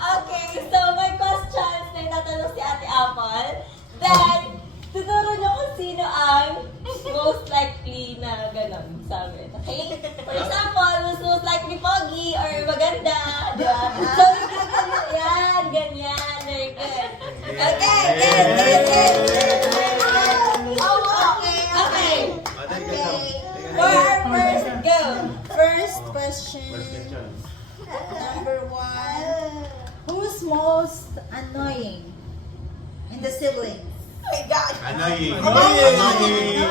Okay, so may questions na itatanong si Ate Apple. Then, tuturo niyo kung sino ang most likely na gano'n sa amin. Okay? For example, most likely pogi or maganda. Diba? So, yan, ganyan. Very good. Okay, good. Okay. For our first go. First question. Number 1. Who's most annoying in the siblings? Oh my God. Annoying. Most annoying.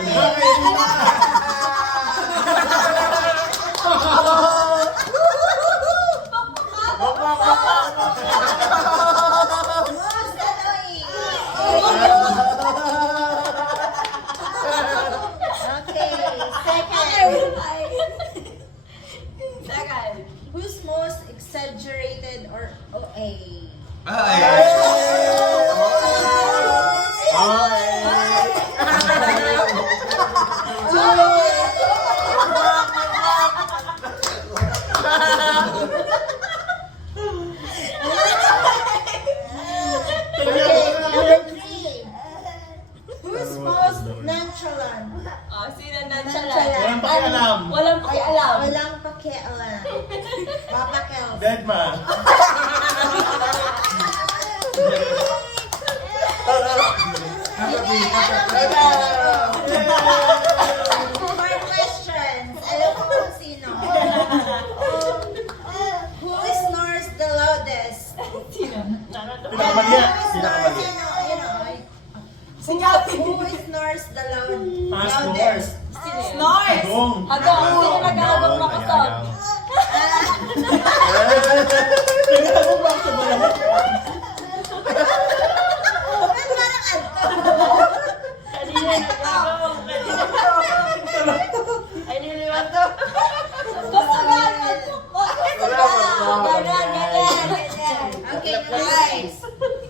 Okay. Second. Who's most exaggerated or OA? Number 3. Who's most nonchalant? Oh, sino Nonchalant. nonchalant? Walang pakialam. Walang pakialam. Walang pakialam. Papa Kel. Deadma. More questions. Alam ko kung sino. Who snores the loudest? Pinakamaliya. Pinakamaliya. Who snores the loudest? Snores! Agong. Agong. Sino nag-aagong makasog? Nag-agong ba sa bayan? Ba't parang anto? Kanina nag-aagong. Ay, niliwan to. Gusto gano'n. Ganyan. Okay, guys.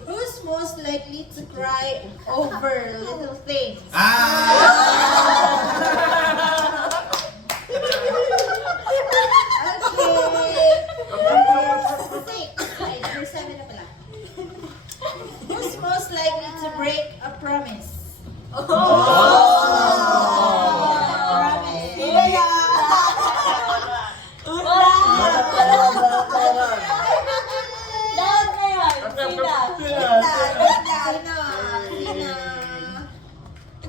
Who's most likely to cry over little things? Okay. 6. Ay, number 7 na pala. Who's most likely to break a promise? Promise. Sino yan? Wala. Lahat na yan. Sino? Sino? Sino?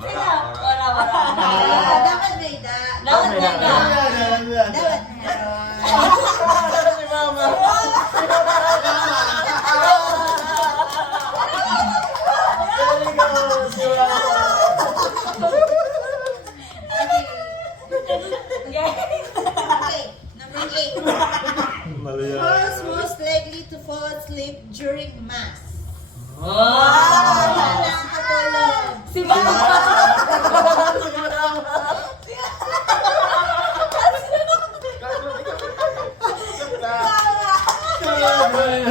Sino? Wala. Dapat may da. Dapat may da. Dapat meron. Si Mama. Galing ka, si Mama. Okay, number 8. Mali yan. Who's most likely to fall asleep during mass? Nakakatulog. Si Mama. Okay, number 9.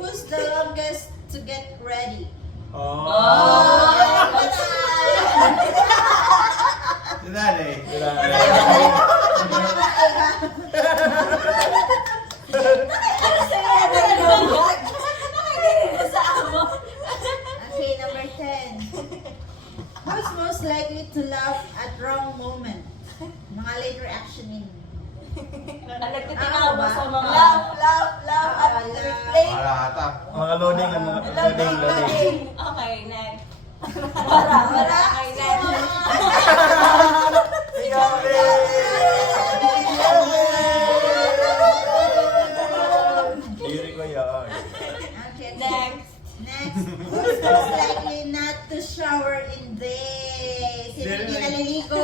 Who's the longest to get ready? Okay, number 10. Who's most likely to laugh at wrong moment? Mga late reactioning. Nagtitinga ba sa mga... Love at replay. Mga loading, loading. Okay, next. Wala. Okay, next. Diri ko yan. Okay, Next. Next. Who's most likely not to shower in days? Sino hindi naliligo?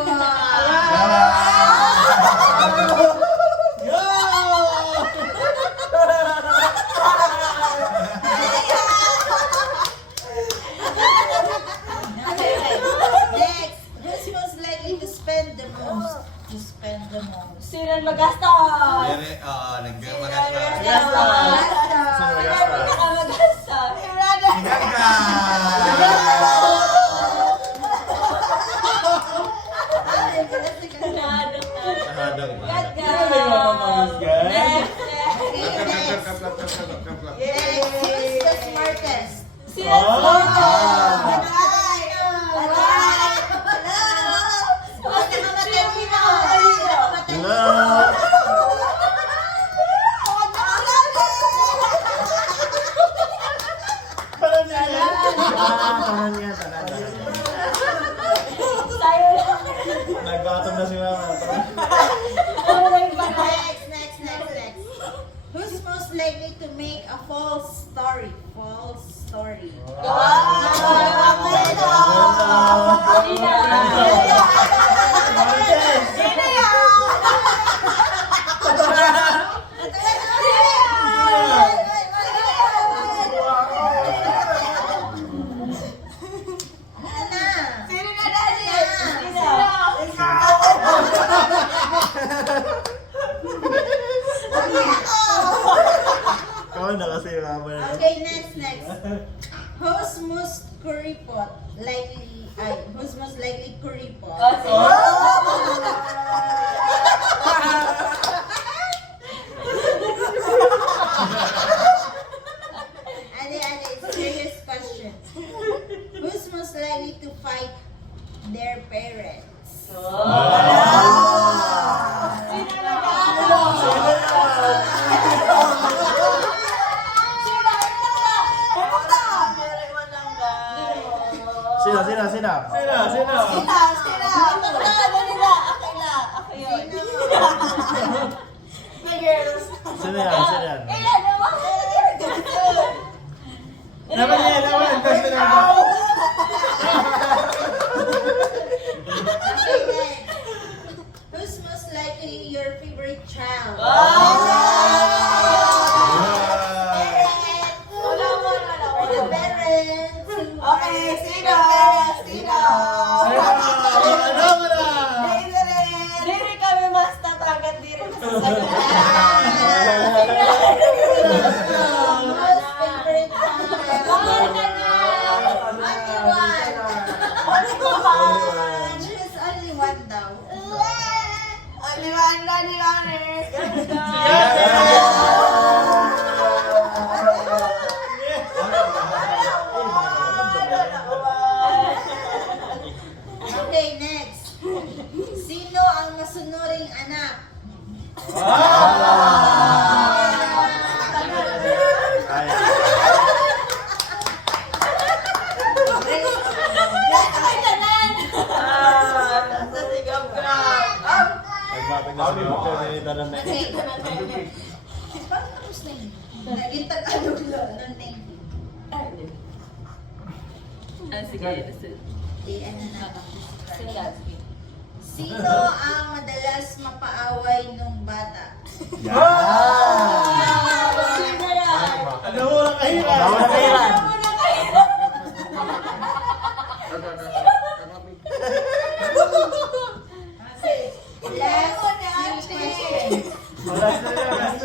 Next. Who's most likely to spend the most? To spend the most. Sino magastos? Basta. Sino pinakamagastos? Good Galing mo pa, Miss Gan. Next. Okay, next. Next, who's the smartest? Sino? Ah. Hello. Parang yan. Parang yan. Tayo Nagbatom na si Mama. Next. Who's most likely to make a false story? Ikaw na kasi Mama. Okay, next. Who's most likely kuripot? Ade, serious question. Who's most likely to fight their parents? Sino? Sino yan? Naman yan. Gusto na ba? Okay, next. Who's most likely your favorite child? The parents. Diri kami mas tatagan, diri mas Most favorite child. There's only one daw. Okay, next. Sino ang masunuring anak? Nagbatag na si Mama. Okay. Parang tapos na yun. Naging tag-alulo ng 90. Sige. Di, ano na. Sige. Sino ang madalas mapaaway nung bata? Sino yan? Ano mo na kahiran? Okay. Last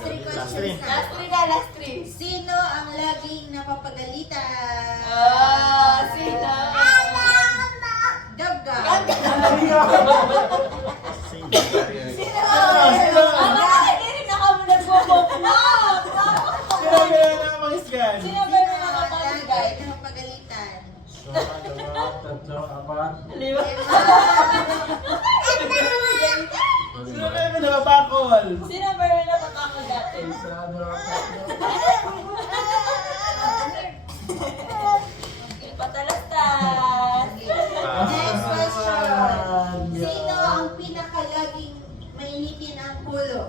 three questions na. Last three. Sino ang laging napapagalitan? Sino? Gabga. Hindi rin ako nagpo-pop-up. Sino na Miss Gan? Sino ba Sino yung ang nakapagalitan? laging napapagalitan? Lima. Sino kayo ba napapakol? Sino ba yung napapakol dati? Patalastas. Next question. Sino ang pinakalaging mainitin ang ulo?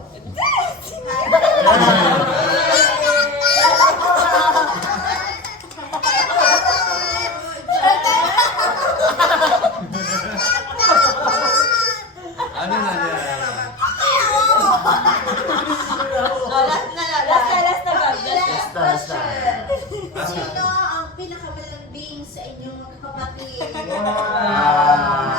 Ano na yan? Last na ba? Last Last na. question. Sino ang pinakamalambing sa inyong kapatid? Ah.